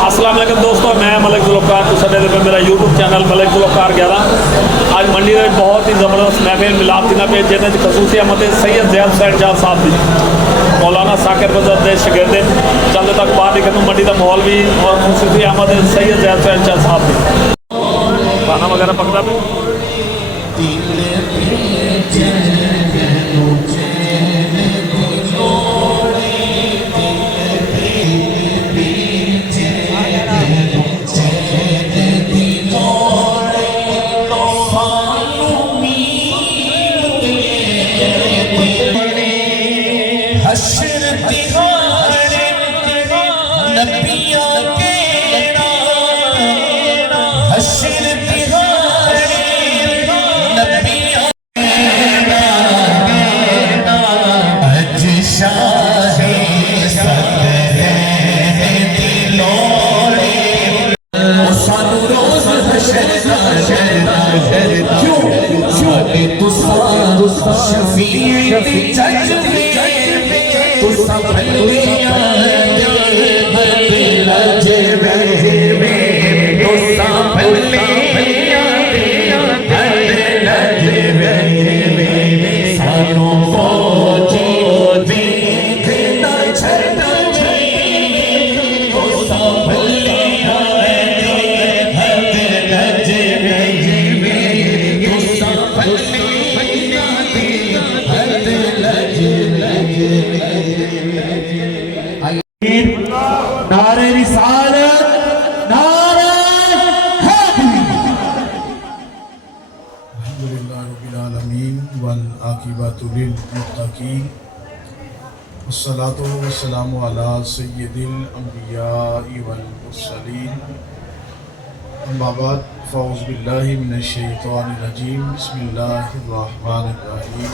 अस्सलाम वालेकुम दोस्तों, मैं मलिक जुल्फ़कार तुसाडे पे मेरा यूट्यूब चैनल मलिक जुल्फ़कार 11। आज मंडी में बहुत ही ज़बरदस्त महफिल मिलाप थी ना पे जिन्हें खसूसी अहमद सैयद ज़ियाद हुसैन जाल साहब दी मौलाना साकिर बजर दे शिगिर्दे चलते तक बाहर निकल मंडी का माहौल भी और खसूसी अहमद सैयद ज़ियाद हुसैन जाल साहब दी खाना वगैरह पकड़ा भी नारे रिसालत नारे अल्हम्दुलिल्लाह रब्बिल आलमीन वल आकिबतु लिल मुत्तकीन वस्सलातु वस्सलामु अला सय्यिदिल अंबिया'i वल मुरसलीन अम्मा बाद फ़अऊज़ु बिल्लाहि मिनश शैतानिर रजीम बिस्मिल्लाहिर रहमानिर रहीम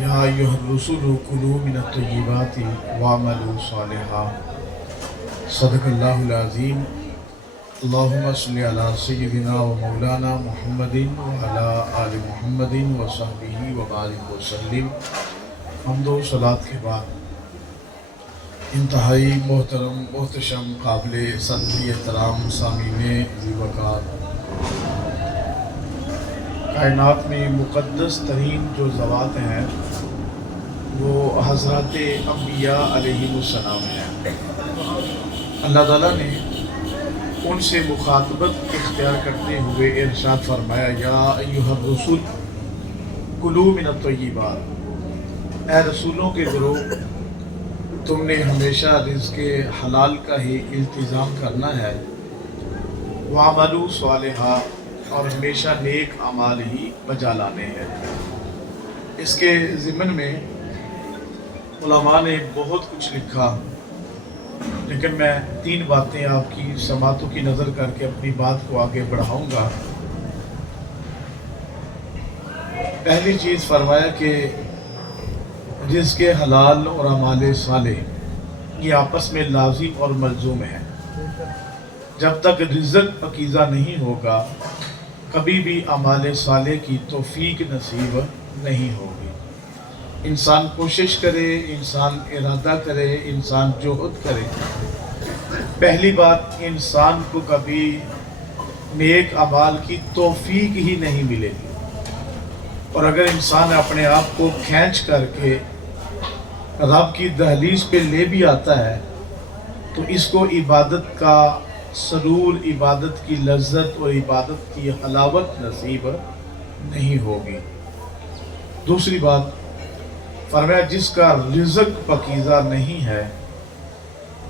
या अय्युहर रुसुलु कुलू मिनत तय्यिबाति वअमलू सालिहा सदक़ल्लाहुल अज़ीम अल्लाहुम्मा सल्लि अला सय्यिदिना व मौलाना मुहम्मदिन व अला आलि मुहम्मदिन व सहबिही व बारिक व सल्लिम। हम्द व सलात के बाद इंतहाई मोहतरम मोहतशम काबिल सदर एहतराम सामीने ज़ीवकार कायनात में मुक़द्दस तरीन जो ज़वात हैं वो हज़रत अंबिया अलैहिमुस्सलाम हैं। अल्लाह ताला ने उनसे मुखातबत इख्तियार करते हुए इरशाद फरमाया या अय्युहर रसूल कुलू मिनत तय्यिबात, ऐ रसूलों के गिरोह तुमने हमेशा रिज़्क़े हलाल का ही इल्तिज़ाम करना है। वअमलू सालिहा, और हमेशा नेक अमाल ही बजा लाने हैं। इसके ज़िमन में उलमा ने बहुत कुछ लिखा, लेकिन मैं तीन बातें आपकी समातों की नज़र करके अपनी बात को आगे बढ़ाऊंगा। पहली चीज़ फरमाया कि रिज़्क़े हलाल और अमाल सालेह ये आपस में लाजिम और मलजूम है। जब तक रिज़्क़ पकीज़ा नहीं होगा कभी भी अमाल साले की तौफीक नसीब नहीं होगी। इंसान कोशिश करे, इंसान इरादा करे, इंसान जोहद करे, पहली बात इंसान को कभी नेक अमाल की तौफीक ही नहीं मिलेगी। और अगर इंसान अपने आप को खींच करके रब की दहलीज पे ले भी आता है तो इसको इबादत का सरूर, इबादत की लज्जत और इबादत की हलावत नसीब नहीं होगी। दूसरी बात फरमाया जिसका रिज़्क़ पकीज़ा नहीं है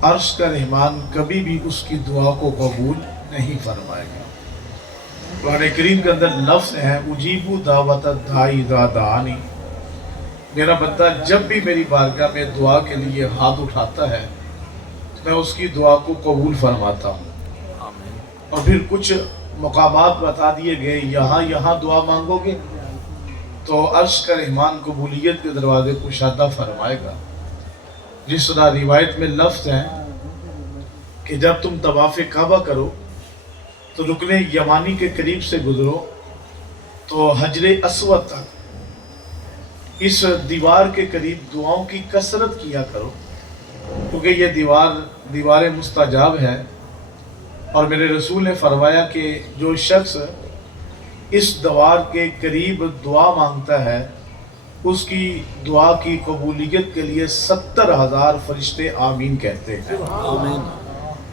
अर्श का रहमान कभी भी उसकी दुआ को कबूल नहीं फरमाएगा। कुरान करीम के अंदर लफ्ज़ हैं उजीबू दावत दाई इज़ा दानी, मेरा बंदा जब भी मेरी बारगाह में दुआ के लिए हाथ उठाता है तो मैं उसकी दुआ को कबूल फरमाता हूँ। और फिर कुछ मकामात बता दिए गए, यहाँ दुआ मांगोगे तो अर्श का रहमान कबूलियत के दरवाजे को शादा फरमाएगा। जिस तरह रिवायत में लफ्ज़ हैं कि जब तुम तवाफ़ काबा करो तो रुकने यमानी के करीब से गुजरो तो हजरे अस्वद तक इस दीवार के करीब दुआओं की कसरत किया करो, क्योंकि ये दीवार दीवार मुस्तजाब है, और मेरे रसूल ने फरमाया कि जो शख्स इस दीवार के करीब दुआ मांगता है उसकी दुआ की कबूलियत के लिए 70,000 फरिश्ते आमीन कहते हैं। आमीन।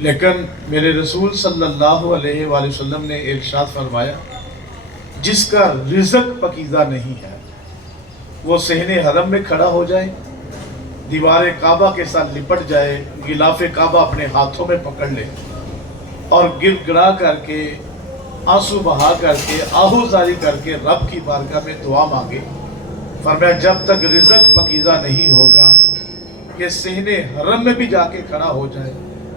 लेकिन मेरे रसूल सल्लल्लाहु अलैहि वसल्लम ने इरशाद फरमाया, जिसका रिज़्क पकीज़ा नहीं है वो सहने हरम में खड़ा हो जाए, दीवार काबा के साथ लिपट जाए, गिलाफ काबा अपने हाथों में पकड़ ले और गिड़गिड़ा करके, आंसू बहा करके, आहुजारी करके रब की बारगाह में दुआ मांगे। फरमाया जब तक रिज़्क पकीज़ा नहीं होगा कि सहने हरम में भी जाके खड़ा हो जाए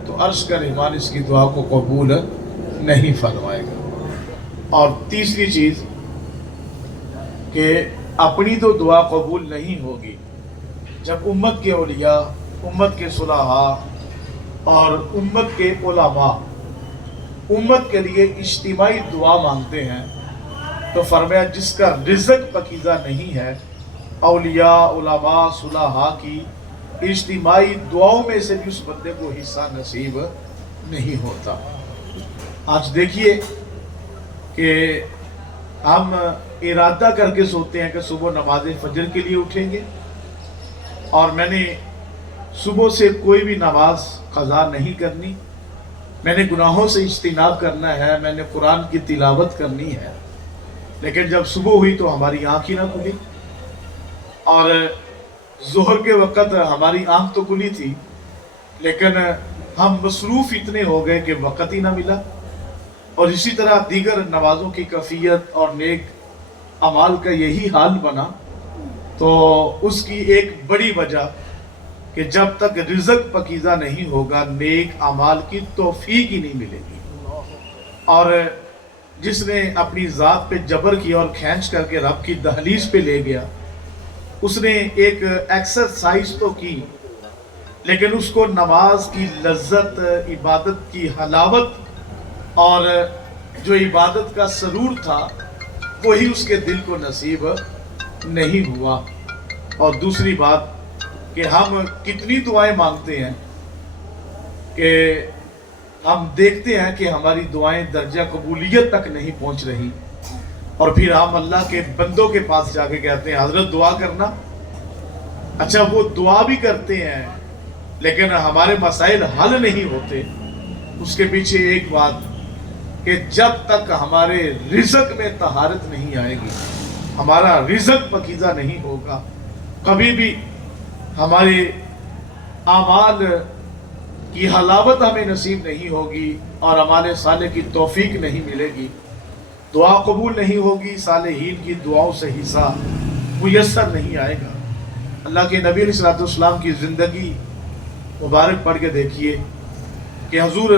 तो अर्श का रहमान इसकी दुआ को कबूल नहीं फरमाएगा। और तीसरी चीज़ कि अपनी तो दुआ कबूल नहीं होगी जब उम्मत के औलिया, उम्मत के सुलहा और उम्मत के उलमा उम्मत के लिए इज्तिमाई दुआ मांगते हैं, तो फरमाया जिसका रिज़्क पकीज़ा नहीं है, औलिया, उलमा, सुलहा की इज्तिमाई दुआओं में से भी उस बंदे को हिस्सा नसीब नहीं होता। आज देखिए कि हम इरादा करके सोते हैं कि सुबह नमाज फजर के लिए उठेंगे, और मैंने सुबह से कोई भी नमाज क़ज़ा नहीं करनी, मैंने गुनाहों से इज्तिनाब करना है, मैंने कुरान की तिलावत करनी है। लेकिन जब सुबह हुई तो हमारी आँख ही ना खुली, और ज़ोहर के वक़्त हमारी आँख तो खुली थी लेकिन हम मसरूफ़ इतने हो गए कि वक़्त ही ना मिला। और इसी तरह दीगर नमाज़ों की कैफियत और नेक अमाल का यही हाल बना, तो उसकी एक बड़ी वजह कि जब तक रिज़्क पकीज़ा नहीं होगा नेक अमाल की तौफीक ही नहीं मिलेगी। और जिसने अपनी ज़ात पे जबर किया और खींच करके रब की दहलीज पे ले गया, उसने एक एक्सरसाइज तो की लेकिन उसको नमाज की लज्जत, इबादत की हलावत और जो इबादत का सरूर था वही उसके दिल को नसीब नहीं हुआ। और दूसरी बात कि हम कितनी दुआएं मांगते हैं कि हम देखते हैं कि हमारी दुआएं दर्जा कबूलियत तक नहीं पहुंच रही, और फिर हम अल्लाह के बंदों के पास जाके कहते हैं हजरत दुआ करना। अच्छा, वो दुआ भी करते हैं लेकिन हमारे मसाइल हल नहीं होते। उसके पीछे एक बात कि जब तक हमारे रिज़्क में तहारत नहीं आएगी, हमारा रिज़्क पकीज़ा नहीं होगा, कभी भी हमारे आमाल की हलावत हमें नसीब नहीं होगी और अमाल साले की तौफीक नहीं मिलेगी, दुआ कबूल नहीं होगी, सालेहीन की दुआओं से हिस्सा मुयस्सर नहीं आएगा। अल्लाह के नबी अलैहिस्सलाम की ज़िंदगी मुबारक पढ़ के देखिए कि हुजूर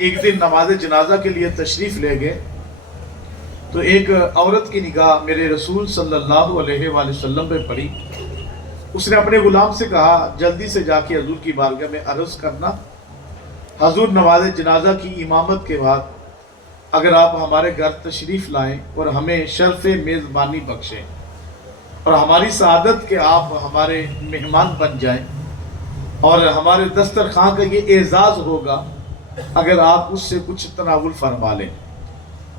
एक दिन नमाज जनाजा के लिए तशरीफ़ ले गए, तो एक औरत की निगाह मेरे रसूल सल्लल्लाहु अलैहि वसल्लम पे पड़ी। उसने अपने गुलाम से कहा जल्दी से जाके हजूर की बारगाह में अर्ज़ करना, हजूर नमाज जनाजा की इमामत के बाद अगर आप हमारे घर तशरीफ़ लाएं और हमें शर्फ़ मेज़बानी बख्शें और हमारी सआदत के आप हमारे मेहमान बन जाएं, और हमारे दस्तरखान का ये एज़ाज़ होगा अगर आप उससे कुछ तनावुल फरमा लें।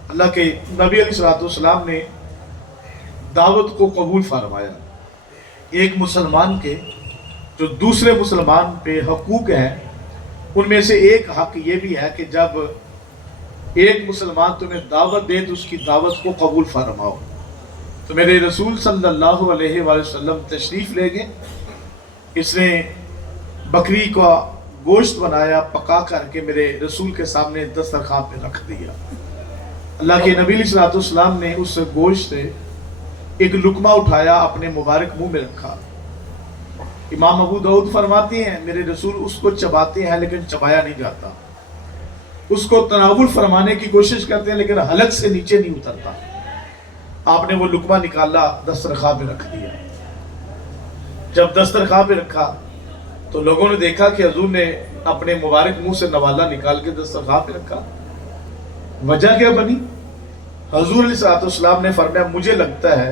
अल्लाह के नबी अलैहिस्सलाम ने दावत को कबूल फरमाया। एक मुसलमान के जो दूसरे मुसलमान पे हकूक़ हैं, उनमें से एक हक ये भी है कि जब एक मुसलमान तुम्हें दावत दे तो उसकी दावत को कबूल फरमाओ। तो मेरे रसूल सल्लल्लाहु अलैहि वसल्लम तशरीफ़ ले गए। इसने बकरी का गोश्त बनाया, पका करके मेरे रसूल के सामने दस्तरखान पे रख दिया। अल्लाह के नबी अलैहिस्सलाम ने उस गोश्त से एक लुकमा उठाया, अपने मुबारक मुंह में रखा। इमाम अबू दाऊद फरमाते हैं मेरे रसूल उसको चबाते हैं लेकिन चबाया नहीं जाता, उसको तनावुल फरमाने की कोशिश करते हैं लेकिन हलक से नीचे नहीं उतरता। आपने वो लुकमा निकाला, दस्तरखान पे रख दिया। जब दस्तरखान पे रखा तो लोगों ने देखा कि हजूर ने अपने मुबारक मुंह से नवाला निकाल के दस्तरखान पे रखा। वजह क्या बनी? हजूर अलैहिस्सलाम ने फरमाया मुझे लगता है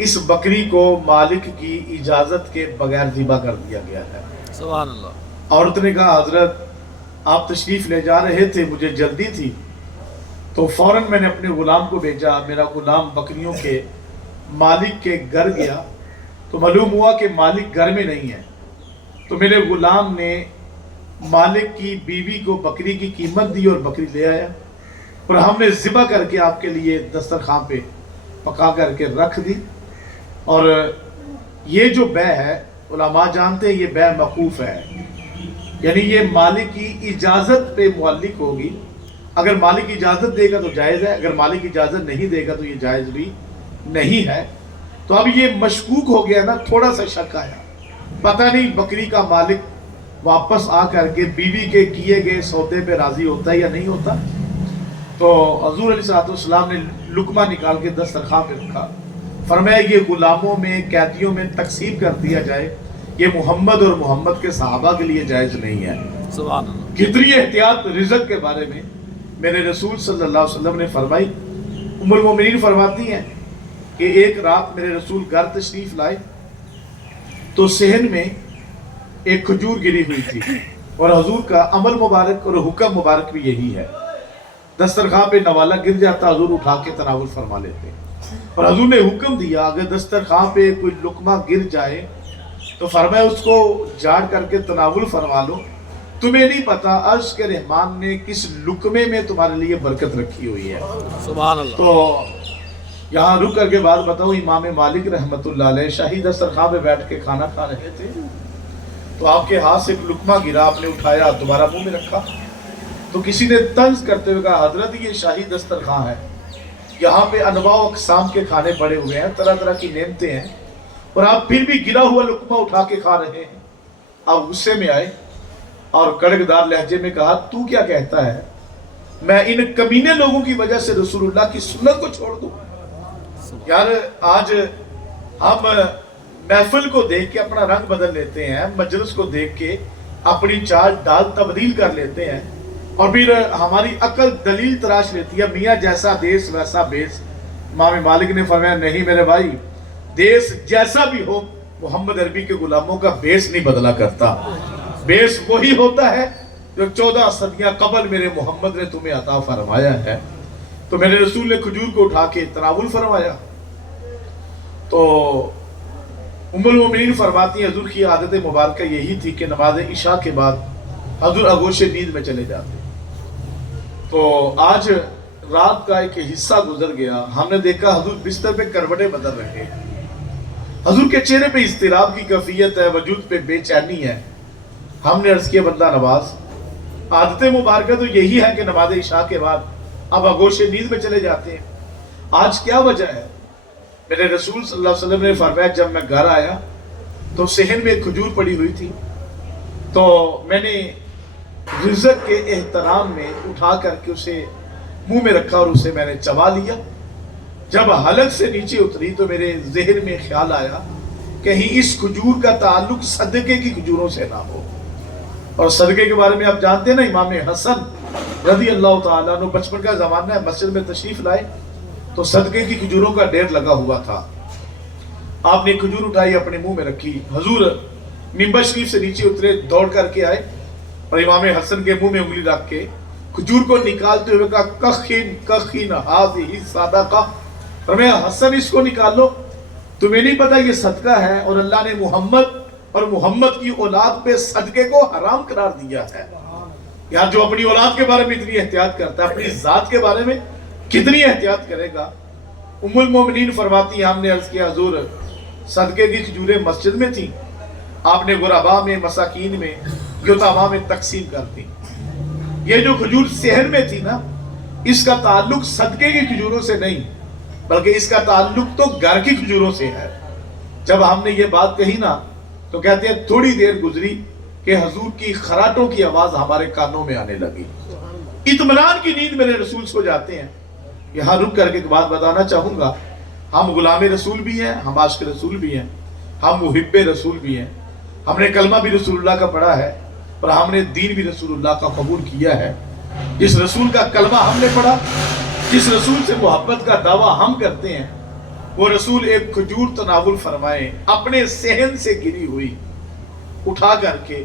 इस बकरी को मालिक की इजाज़त के बगैर ज़िबा कर दिया गया है। सुभान अल्लाह। औरत ने कहा हजरत आप तशरीफ़ ले जा रहे थे, मुझे जल्दी थी, तो फ़ौरन मैंने अपने ग़ुलाम को भेजा। मेरा ग़ुलाम बकरियों के मालिक के घर गया तो मालूम हुआ कि मालिक घर में नहीं है। तो मेरे ग़ुलाम ने मालिक की बीवी को बकरी की कीमत दी और बकरी ले आया और हमने ज़िबा करके आपके लिए दस्तरखान पे पका करके रख दी। और ये जो बै है, उलमा जानते हैं ये बै मकूफ़ है, यानी ये मालिक की इजाज़त पे मुअल्लिक होगी। अगर मालिक इजाज़त देगा तो जायज़ है, अगर मालिक इजाज़त नहीं देगा तो ये जायज़ भी नहीं है। तो अब ये मशकूक हो गया ना, थोड़ा सा शक आया, पता नहीं बकरी का मालिक वापस आ करके बीवी के किए गए सौदे पे राज़ी होता है या नहीं होता। तो हज़ूर अलैहिस्सलाम ने लुकमा निकाल के दस्तरखान पे रखा, फरमाया ये ग़ुलामों में, कैदियों में तकसीम कर दिया जाए, ये मोहम्मद और मोहम्मद के सहाबा के लिए जायज़ नहीं है। सुभान अल्लाह। कितनी एहतियात रिज़्क़ के बारे में मेरे रसूल सल्लल्लाहु अलैहि वसल्लम ने फरमाई। उम्मुल मोमिनीन फरमाती हैं कि एक रात मेरे रसूल घर तशरीफ़ लाए तो सहन में एक खजूर गिरी हुई थी और हजूर का अमल मुबारक और हुक्म मुबारक भी यही है, दस्तरखान पे नवाला गिर जाता हजूर उठा के तनावुल फरमा लेते। और हजूर ने हुक्म दिया अगर दस्तरखान पे कोई लुकमा गिर जाए तो फरमाया उसको झाड़ करके तनावुल फरमा लो, तुम्हें नहीं पता अर्श के रहमान ने किस लुकमे में तुम्हारे लिए बरकत रखी हुई है। सुभान अल्लाह। तो यहाँ रुक करके बात बताऊँ, इमाम मालिक रहमतुल्लाह अलैह शाही दस्तरखान पे बैठ के खाना खा रहे थे तो आपके हाथ से एक लुकमा गिरा, आपने उठाया दोबारा मुंह में रखा तो किसी ने तंज करते हुए कहा हजरत ये शाही दस्तरखान है, यहाँ पे अनवा अक़साम के खाने पड़े हुए हैं, तरह तरह की नेमतें हैं और आप फिर भी गिरा हुआ लुकमा उठा के खा रहे हैं। आप गुस्से में आए और कड़कदार लहजे में कहा तू क्या कहता है, मैं इन कमीने लोगों की वजह से रसूलुल्लाह की सुन्नत को छोड़ दूं? यार आज हम महफिल को देख के अपना रंग बदल लेते हैं, मजलिस को देख के अपनी चाल डाल तब्दील कर लेते हैं और फिर हमारी अकल दलील तराश लेती है, मियाँ जैसा देश वैसा बेस। इमाम मालिक ने फरमाया नहीं मेरे भाई, देश जैसा भी हो मोहम्मद अरबी के गुलामों का बेस नहीं बदला करता, बेस वही होता है जो 14 सदियां कबल मेरे मोहम्मद ने तुम्हें अता फरमाया है। तो मेरे रसूल ने खजूर को उठा के तनावुल फरमाया। तो उम्मुल मोमिनीन फरमाती हैं हजूर की आदत मुबारक यही थी कि नमाज इशा के बाद हजूर आगोश नींद में चले जाते। तो आज रात का एक हिस्सा गुजर गया, हमने देखा हजूर बिस्तर पे करवटें बदल रहे हैं, हजूर के चेहरे पे इस्तिराब की कैफियत है, वजूद पे बेचैनी है। हमने अर्ज किया बंदा नवाज, आदत मुबारक तो यही है कि नमाज इशा के बाद अब आगोश नींद में चले जाते हैं, आज क्या वजह है? मेरे रसूल सल्लल्लाहु अलैहि वसल्लम ने फरमाया जब मैं घर आया तो सहन में खजूर पड़ी हुई थी, तो मैंने रिज़्क़ के एहतराम में उठा करके उसे मुंह में रखा और उसे मैंने चबा लिया। जब हलक से नीचे उतरी तो मेरे जहन में ख्याल आया कहीं इस खजूर का ताल्लुक सदके की खजूरों से ना हो। और सदके के बारे में आप जानते हैं ना, इमाम हसन रज़ी अल्लाह तआला अन्हु बचपन का ज़माना है, मस्जिद में तशरीफ़ लाए तो सदके की खजूरों का ढेर लगा हुआ था। आपने खजूर उठाई अपने मुंह में रखी, हजूर मिंबर शरीफ से नीचे उतरे, दौड़ करके आए और इमाम हसन के मुंह में उंगली रख के खजूर को निकालते हुए कहा कखिन कखिन हाज़िही सदका। फरमाया हसन इसको निकाल लो, तुम्हें नहीं पता ये सदका है और अल्लाह ने मोहम्मद और मोहम्मद की औलाद पे सदके को हराम करार दिया है। यार जो अपनी औलाद के बारे में इतनी एहतियात करता है, अपनी जात के बारे में कितनी एहतियात करेगा। उम्मुल मोमिनीन फरमाती हैं हमने अर्ज किया हुजूर सदके की खजूरें मस्जिद में थी, आपने गुरबा में मसाकीन में युतामा में तकसीम कर दी। ये जो खजूर सहन में थी ना, इसका ताल्लुक सदके की खजूरों से नहीं बल्कि इसका ताल्लुक तो घर की खजूरों से है। जब हमने ये बात कही ना तो कहते हैं थोड़ी देर गुजरी कि हजूर की खराटों की आवाज हमारे कानों में आने लगी। इत्मीनान की नींद मेरे रसूल सो जाते हैं। यहाँ रुक करके एक बात बताना चाहूंगा, हम गुलाम रसूल भी हैं, हम आशिक रसूल भी हैं, हम मुहिब्बे रसूल भी हैं। हमने कलमा भी रसूलुल्लाह का पढ़ा है और हमने दीन भी रसूलुल्लाह का कबूल किया है। जिस रसूल का कलमा हमने पढ़ा, जिस रसूल से मोहब्बत का दावा हम करते हैं, वो रसूल एक खजूर तनावुल फरमाए अपने सहन से गिरी हुई, उठा करके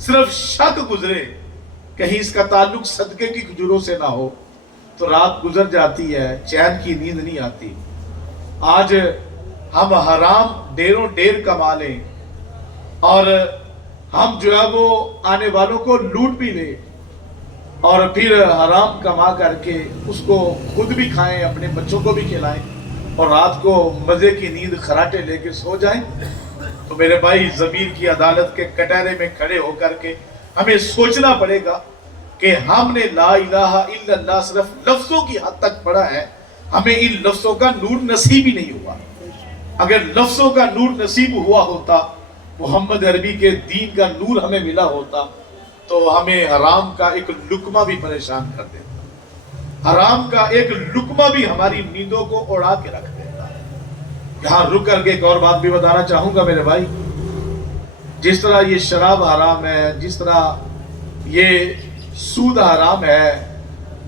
صرف شک گزرے کہیں اس کا تعلق صدقے کی کھجوروں سے نہ ہو تو رات گزر جاتی ہے، چین کی نیند نہیں آتی۔ آج ہم حرام ڈیروں ڈیر کما لیں اور ہم جو ہے وہ آنے والوں کو لوٹ بھی لیں اور پھر حرام کما کر کے اس کو خود بھی کھائیں، اپنے بچوں کو بھی کھلائیں اور رات کو مزے کی نیند خراٹے لے کے سو جائیں، تو میرے بھائی ضمیر کی عدالت کے کٹہرے میں کھڑے ہو کر کے ہمیں سوچنا پڑے گا کہ ہم نے لا الہ الا اللہ صرف لفظوں کی حد تک پڑھا ہے، ہمیں ان لفظوں کا نور نصیب ہی نہیں ہوا۔ اگر لفظوں کا نور نصیب ہوا ہوتا، محمد عربی کے دین کا نور ہمیں ملا ہوتا، تو ہمیں حرام کا ایک لقمہ بھی پریشان کر دیتا، حرام کا ایک لقمہ بھی ہماری نیندوں کو اڑا کے رکھ دیتا۔ یہاں رک کر کے ایک اور بات بھی بتانا چاہوں گا میرے بھائی، جس طرح یہ شراب حرام ہے، جس طرح یہ سود حرام ہے،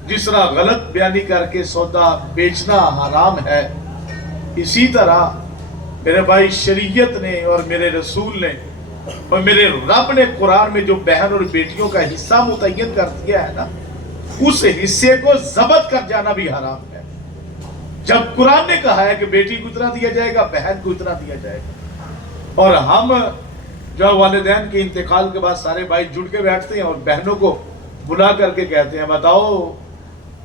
جس طرح غلط بیانی کر کے سودا بیچنا حرام ہے، اسی طرح میرے بھائی شریعت نے اور میرے رسول نے اور میرے رب نے قرآن میں جو بہن اور بیٹیوں کا حصہ متعین کر دیا ہے نا، اس حصے کو ضبط کر جانا بھی حرام ہے۔ جب قرآن نے کہا ہے کہ بیٹی کو اتنا دیا جائے گا، بہن کو اتنا دیا جائے گا، اور ہم جو والدین کے انتقال کے بعد سارے بھائی جڑ کے بیٹھتے ہیں اور بہنوں کو بلا کر کے کہتے ہیں بتاؤ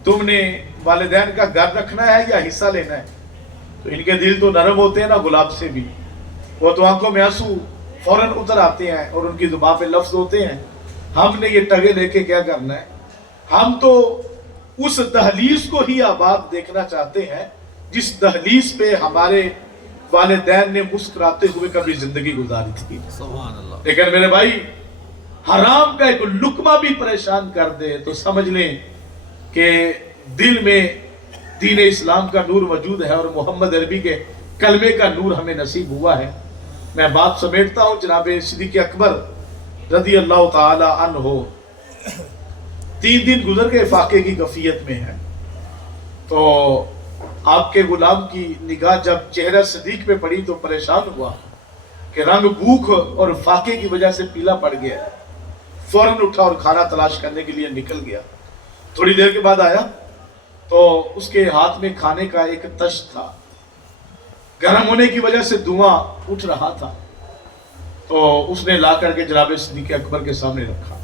تم نے والدین کا گھر رکھنا ہے یا حصہ لینا ہے؟ تو ان کے دل تو نرم ہوتے ہیں نا گلاب سے بھی، وہ تو آنکھوں میں آنسو فوراً اتر آتے ہیں اور ان کی زبان پہ لفظ ہوتے ہیں ہم نے یہ ٹگے لے کے کیا کرنا ہے؟ ہم تو اس دہلیز کو ہی آباد دیکھنا چاہتے ہیں جس دہلیز پہ ہمارے والدین نے مسکراتے ہوئے کبھی زندگی گزاری تھی۔ سبحان اللہ۔ لیکن میرے بھائی حرام کا ایک لقمہ بھی پریشان کر دے تو سمجھ لیں کہ دل میں دین اسلام کا نور موجود ہے اور محمد عربی کے کلمے کا نور ہمیں نصیب ہوا ہے۔ میں بات سمیٹتا ہوں، جناب صدیق اکبر رضی اللہ تعالی عنہ 3 دن گزر گئے فاقے کی کفیت میں ہے، تو آپ کے غلام کی نگاہ جب چہرہ صدیق پہ پڑی تو پریشان ہوا کہ رنگ بھوک اور فاقے کی وجہ سے پیلا پڑ گیا، فوراً اٹھا اور کھانا تلاش کرنے کے لیے نکل گیا۔ تھوڑی دیر کے بعد آیا تو اس کے ہاتھ میں کھانے کا ایک تش تھا، گرم ہونے کی وجہ سے دھواں اٹھ رہا تھا، تو اس نے لا کر کے جناب صدیق اکبر کے سامنے رکھا۔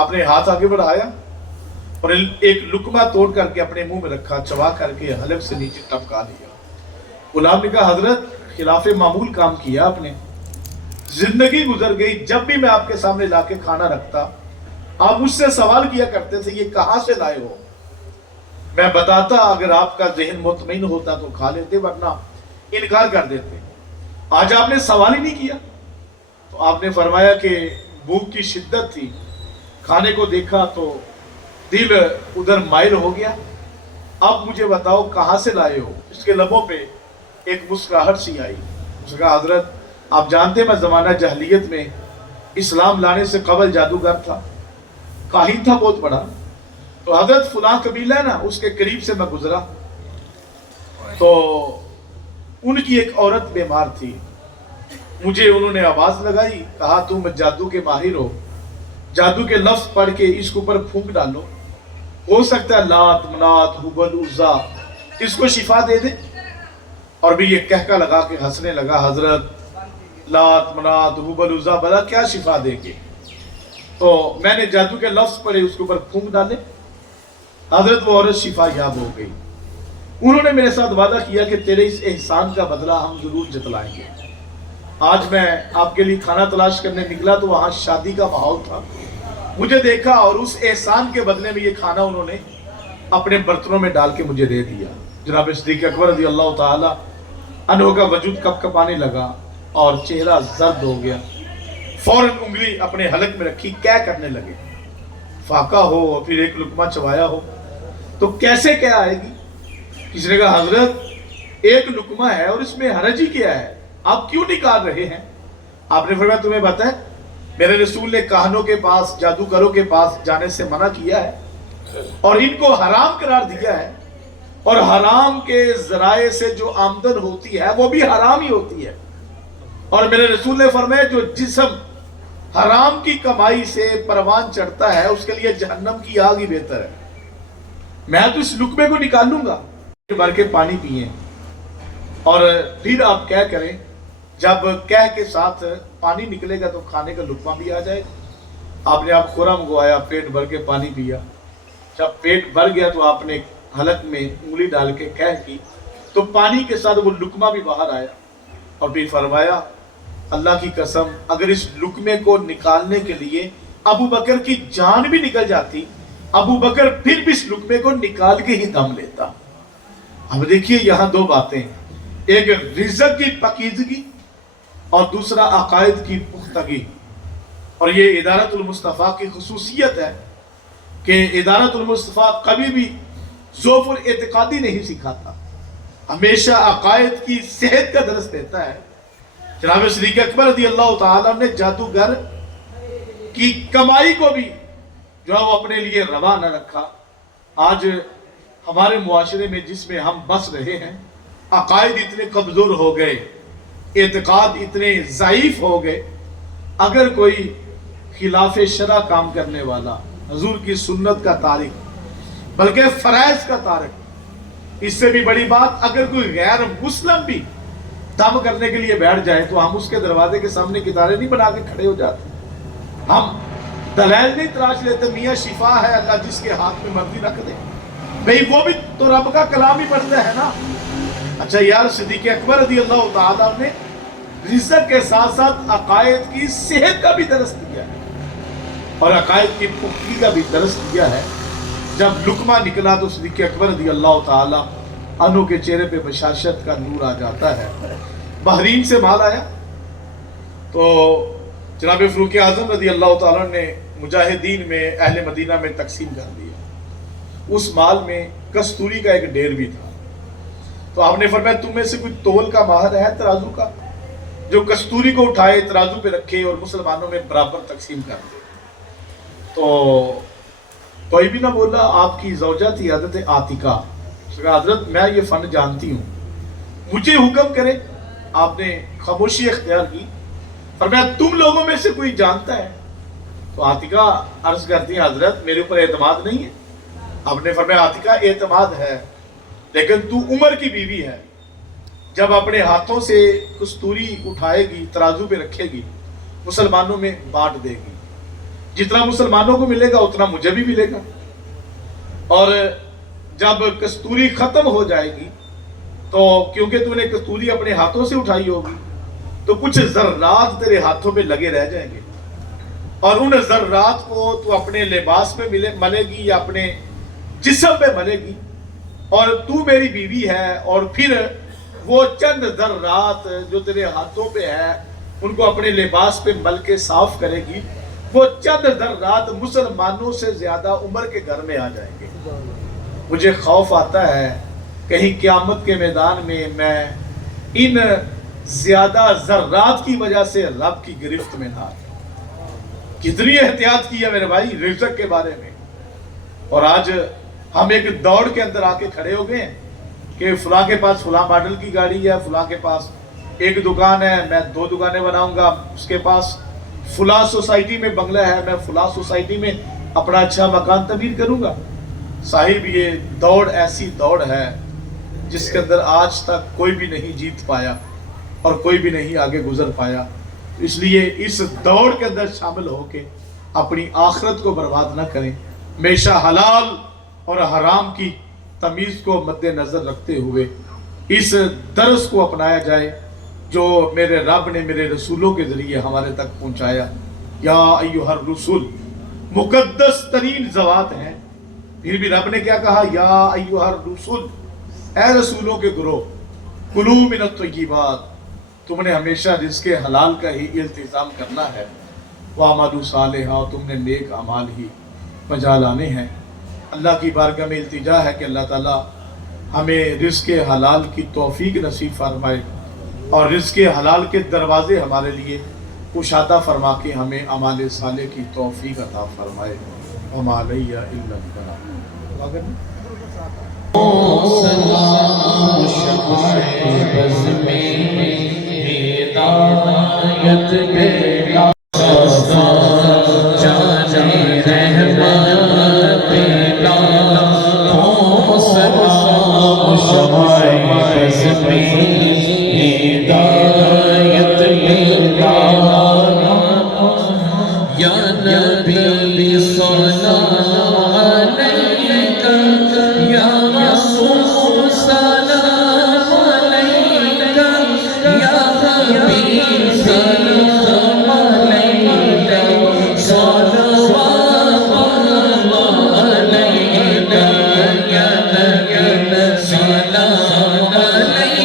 آپ نے ہاتھ آگے بڑھایا اور ایک لقمہ توڑ کر کے اپنے منہ میں رکھا، چبا کر کے حلق سے نیچے ٹپکا دیا۔ غلام نے کہا حضرت خلاف معمول کام کیا آپ نے، زندگی گزر گئی، جب بھی میں آپ کے سامنے لا کے کھانا رکھتا آپ مجھ سے سوال کیا کرتے تھے یہ کہاں سے لائے ہو، میں بتاتا، اگر آپ کا ذہن مطمئن ہوتا تو کھا لیتے ورنہ انکار کر دیتے۔ آج آپ نے سوال ہی نہیں کیا، تو آپ نے فرمایا کہ بھوک کی شدت تھی، کھانے کو دیکھا تو دل ادھر مائل ہو گیا، اب مجھے بتاؤ کہاں سے لائے ہو۔ اس کے لبوں پہ ایک مسکراہٹ سی آئی، اس نے کہا حضرت آپ جانتے میں زمانہ جاہلیت میں اسلام لانے سے قبل جادوگر تھا، کاہن تھا بہت بڑا، تو حضرت فلاں قبیلہ ہے نا اس کے قریب سے میں گزرا تو ان کی ایک عورت بیمار تھی، مجھے انہوں نے آواز لگائی، کہا تم جادو کے ماہر ہو، جادو کے لفظ پڑھ کے اس کے اوپر پھونک ڈالو، ہو سکتا ہے لات منات حبل عزا اس کو شفا دے دے۔ اور بھی یہ کہکا لگا کے ہنسنے لگا، حضرت لات منات حبل عزا بلا کیا شفا دے گے؟ تو میں نے جادو کے لفظ پڑھے، اس کے اوپر پھونک ڈالے، حضرت وہ عورت شفا یاب ہو گئی۔ انہوں نے میرے ساتھ وعدہ کیا کہ تیرے اس احسان کا بدلہ ہم ضرور جتلائیں گے۔ آج میں آپ کے لیے کھانا تلاش کرنے نکلا تو وہاں شادی کا ماحول تھا، مجھے دیکھا اور اس احسان کے بدلے میں یہ کھانا انہوں نے اپنے برتنوں میں ڈال کے مجھے دے دیا۔ جناب صدیق اکبر رضی اللہ تعالی عنہ کا وجود کپ کپانے لگا اور چہرہ زرد ہو گیا، فوراً انگلی اپنے حلق میں رکھی، کیا کرنے لگے؟ فاقہ ہو اور پھر ایک لقمہ چبایا ہو تو کیسے کیا آئے گی؟ کسی نے کہا حضرت ایک لقمہ ہے اور اس میں حرج ہی کیا ہے، آپ کیوں نکال رہے ہیں؟ آپ نے فرمایا تمہیں پتہ ہے میرے رسول نے کاہنوں کے پاس جادوگروں کے پاس جانے سے منع کیا ہے اور ان کو حرام قرار دیا ہے، اور حرام کے ذرائع سے جو آمدن ہوتی ہے وہ بھی حرام ہی ہوتی ہے، اور میرے رسول نے فرمایا جو جسم حرام کی کمائی سے پروان چڑھتا ہے اس کے لیے جہنم کی آگ ہی بہتر ہے. میں تو اس لقمے کو نکالوں گا. بھر کے پانی پیئیں اور پھر آپ کیا کریں, جب کہہ کے ساتھ پانی نکلے گا تو کھانے کا لقمہ بھی آ جائے. آپ نے آپ خورا منگوایا, پیٹ بھر کے پانی پیا, جب پیٹ بھر گیا تو آپ نے حلق میں انگلی ڈال کے کہہ کی تو پانی کے ساتھ وہ لقمہ بھی باہر آیا. اور پھر فرمایا اللہ کی قسم اگر اس لقمے کو نکالنے کے لیے ابو بکر کی جان بھی نکل جاتی, ابو بکر پھر بھی اس لقمے کو نکال کے ہی دم لیتا. اب دیکھیے یہاں دو باتیں, ایک رزق کی پاکیزگی اور دوسرا عقائد کی پختگی. اور یہ ادارت المصطفیٰ کی خصوصیت ہے کہ ادارت المصطفیٰ کبھی بھی ذوف الاعتقادی نہیں سکھاتا, ہمیشہ عقائد کی صحت کا درس دیتا ہے. جناب صدیق اکبر رضی اللہ تعالیٰ نے جادوگر کی کمائی کو بھی جو ہے وہ اپنے لیے روا نہ رکھا. آج ہمارے معاشرے میں جس میں ہم بس رہے ہیں, عقائد اتنے کمزور ہو گئے, اعتقاد اتنے ضعیف ہو گئے. اگر کوئی خلاف شرع کام کرنے والا, حضور کی سنت کا تارک بلکہ فرائض کا تارک, اس سے بھی بڑی بات اگر کوئی غیر مسلم بھی دم کرنے کے لیے بیٹھ جائے تو ہم اس کے دروازے کے سامنے کتاریں نہیں بنا کے کھڑے ہو جاتے, ہم دلائل نہیں تراش لیتے میاں شفا ہے اللہ جس کے ہاتھ میں مرضی رکھ دے. بھئی وہ بھی تو رب کا کلام ہی پڑھتا ہے نا. اچھا یار صدیق اکبر رضی اللہ تعالیٰ نے رزق کے ساتھ ساتھ عقائد کی صحت کا بھی درس دیا ہے اور عقائد کی پختگی کا بھی درس دیا ہے. جب لقمہ نکلا تو صدیق اکبر رضی اللہ تعالیٰ عنہ کے چہرے پہ بشاشت کا نور آ جاتا ہے. بحرین سے مال آیا تو جناب فاروق اعظم رضی اللہ تعالیٰ نے مجاہدین میں اہل مدینہ میں تقسیم کر دیا. اس مال میں کستوری کا ایک ڈھیر بھی تھا. تو آپ نے فرمایا تم میں سے کوئی تول کا ماہر ہے ترازو کا, جو کستوری کو اٹھائے ترازو پہ رکھے اور مسلمانوں میں برابر تقسیم کر دے. تو کوئی بھی نہ بولا. آپ کی زوجہ تھی حضرت عاتقہ. حضرت میں یہ فن جانتی ہوں, مجھے حکم کرے. آپ نے خاموشی اختیار کی. فرمایا تم لوگوں میں سے کوئی جانتا ہے؟ تو عاتقہ عرض کرتی ہیں حضرت میرے اوپر اعتماد نہیں ہے. آپ نے فرمایا عاتقہ اعتماد ہے لیکن تو عمر کی بیوی ہے, جب اپنے ہاتھوں سے کستوری اٹھائے گی ترازو پہ رکھے گی مسلمانوں میں بانٹ دے گی, جتنا مسلمانوں کو ملے گا اتنا مجھے بھی ملے گا. اور جب کستوری ختم ہو جائے گی تو کیونکہ تو نے کستوری اپنے ہاتھوں سے اٹھائی ہوگی تو کچھ ذرات تیرے ہاتھوں پہ لگے رہ جائیں گے اور ان ذرات کو تو اپنے لباس پہ ملے گی یا اپنے جسم پہ ملے گی, اور تو میری بیوی ہے اور پھر وہ چند ذرات جو تیرے ہاتھوں پہ ہے ان کو اپنے لباس پہ مل کے صاف کرے گی. وہ چند ذرات مسلمانوں سے زیادہ عمر کے گھر میں آ جائیں گے. مجھے خوف آتا ہے کہیں قیامت کے میدان میں ان زیادہ ذرات کی وجہ سے رب کی گرفت میں نہ آئے. کتنی احتیاط کی ہے میرے بھائی رزق کے بارے میں. اور آج ہم ایک دوڑ کے اندر آ کے کھڑے ہو گئے ہیں کہ فلاں کے پاس فلاں ماڈل کی گاڑی ہے, فلاں کے پاس ایک دکان ہے, میں 2 دکانیں بناؤں گا, اس کے پاس فلاں سوسائٹی میں بنگلہ ہے, میں فلاں سوسائٹی میں اپنا اچھا مکان تعمیر کروں گا. صاحب یہ دوڑ ایسی دوڑ ہے جس کے اندر آج تک کوئی بھی نہیں جیت پایا اور کوئی بھی نہیں آگے گزر پایا. اس لیے اس دوڑ کے اندر شامل ہو کے اپنی آخرت کو برباد نہ کریں. ہمیشہ حلال اور حرام کی تمیز کو مد نظر رکھتے ہوئے اس درس کو اپنایا جائے جو میرے رب نے میرے رسولوں کے ذریعے ہمارے تک پہنچایا. یا ایھا الرسول مقدس ترین ذوات ہیں, پھر بھی رب نے کیا کہا, یا ایھا الرسول, اے رسولوں کے گروہ, کلوا من الطیبات, تم نے ہمیشہ رزق حلال کا ہی التزام کرنا ہے. وَاعْمَلُوا صَالِحًا, تم نے نیک اعمال ہی بجا لانے ہیں. اللہ کی بارگاہ میں التجا ہے کہ اللہ تعالیٰ ہمیں رزق حلال کی توفیق نصیب فرمائے اور رزق حلال کے دروازے ہمارے لیے کشادہ فرما کے ہمیں اعمال صالح کی توفیق عطا فرمائے. وَمَا عَلَيَّ إِلَّا الْبَلَاغُ. سلام شفاعِ بز میں ہدایت کے سلام علیک یا رسول سلام علیک یا حبیب سلام علیک صلوات اللہ علیک یا نبی سلام علیک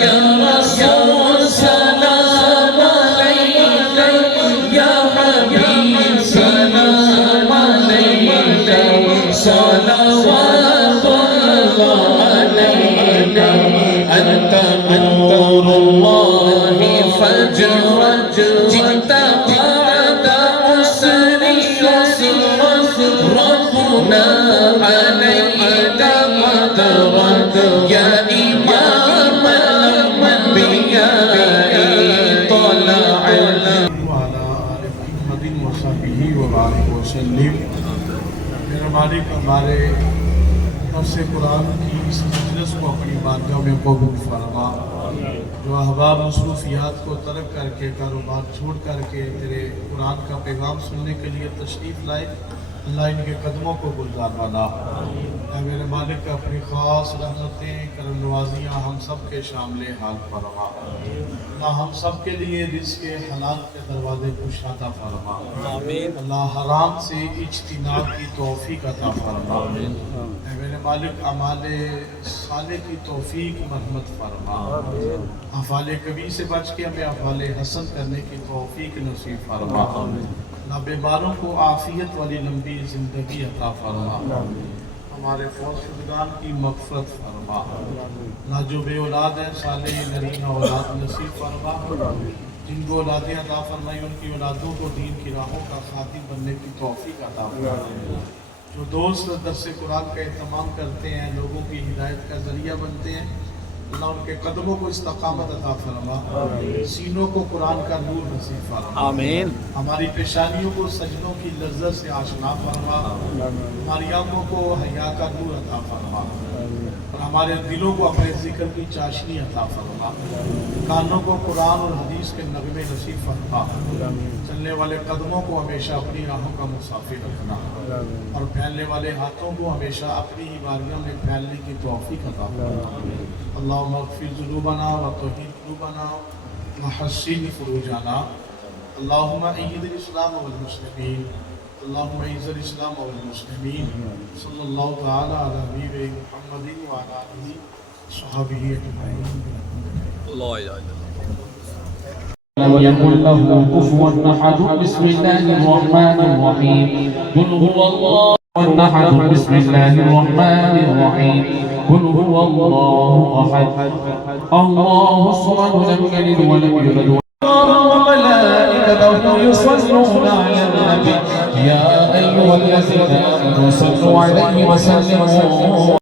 یا رسول سلام علیک یا حبیب سلام علیک صلوات اللہ علیک انت نور اللہ فجرا جئت بعد عسر ربنا عليك قدرا يا إمام الأنبياء طلع وعلى آل محمد وصحبه وبارك وسلم۔ میرا مالک ہمارے درس قرآن کی اس مجلس کو اپنی بارگاہ میں قبول فرما، جو احباب مصروفیات کو ترک کر کے کاروبار چھوڑ کر کے تیرے قرآن کا پیغام سننے کے لیے تشریف لائے، اللہ ان کے قدموں کو گلزار بنا۔ اے میرے مالک اپنی خاص رحمتیں کرم نوازیاں ہم سب کے شامل حال فرما، اللہ ہم سب کے لیے رزق حلال کے دروازے کشادہ فرما، اللہ حرام سے اجتناب کی توفیق عطا فرما۔ اے میرے مالک اعمال صالح کی توفیق مرحمت فرما، افعال کبھی سے بچ کے ہمیں افعال حسن کرنے کی توفیق نصیب فرما، نہ بیماروں کو عافیت والی لمبی زندگی عطا فرما، ہمارے فوت شدگان کی مغفرت فرما، نہ جو بے اولاد ہیں صالح نرینہ اولاد نصیب فرما، جن کو اولادیں عطا فرمائی ان کی اولادوں کو دین کی راہوں کا خادم بننے کی توفیق عطا فرما، جو دوست درس قرآن کا اہتمام کرتے ہیں لوگوں کی ہدایت کا ذریعہ بنتے ہیں، اللہ ان کے قدموں کو استقامت عطا فرما، سینوں کو قرآن کا نور نصیب فرما، آمین۔ ہماری پیشانیوں کو سجدوں کی لذت سے آشنا فرما، ہماری آنکھوں کو حیا کا نور عطا فرما، اور ہمارے دلوں کو اپنے ذکر کی چاشنی عطا فرما، کانوں کو قرآن اور حدیث کے نغمے نصیب فرما، چلنے والے قدموں کو ہمیشہ اپنی راہوں کا مسافر رکھنا، اور پھیلنے والے ہاتھوں کو ہمیشہ اپنی ہی بارگاہ میں پھیلنے کی توفیق عطا فرما۔ اللہم اغفر ذنوبنا وطہر قلوبنا وحسن فروجنا، اللہم اید الاسلام والمسلمین، اللہم اعز الاسلام والمسلمین، صلی اللہ تعالی علی حبیب محمد وعلی آلہ صحابہ اجمعین۔ لا الہ الا اللہ۔ لم يكن له كفوا أحد بسم الله الرحمن الرحيم قل هو الله أحد بسم الله الرحمن الرحيم قل هو الله أحد الله الصمد لم يلد ولم يولد وملائكته يصلون على النبي يا أيها الذين آمنوا صلوا عليه وسلموا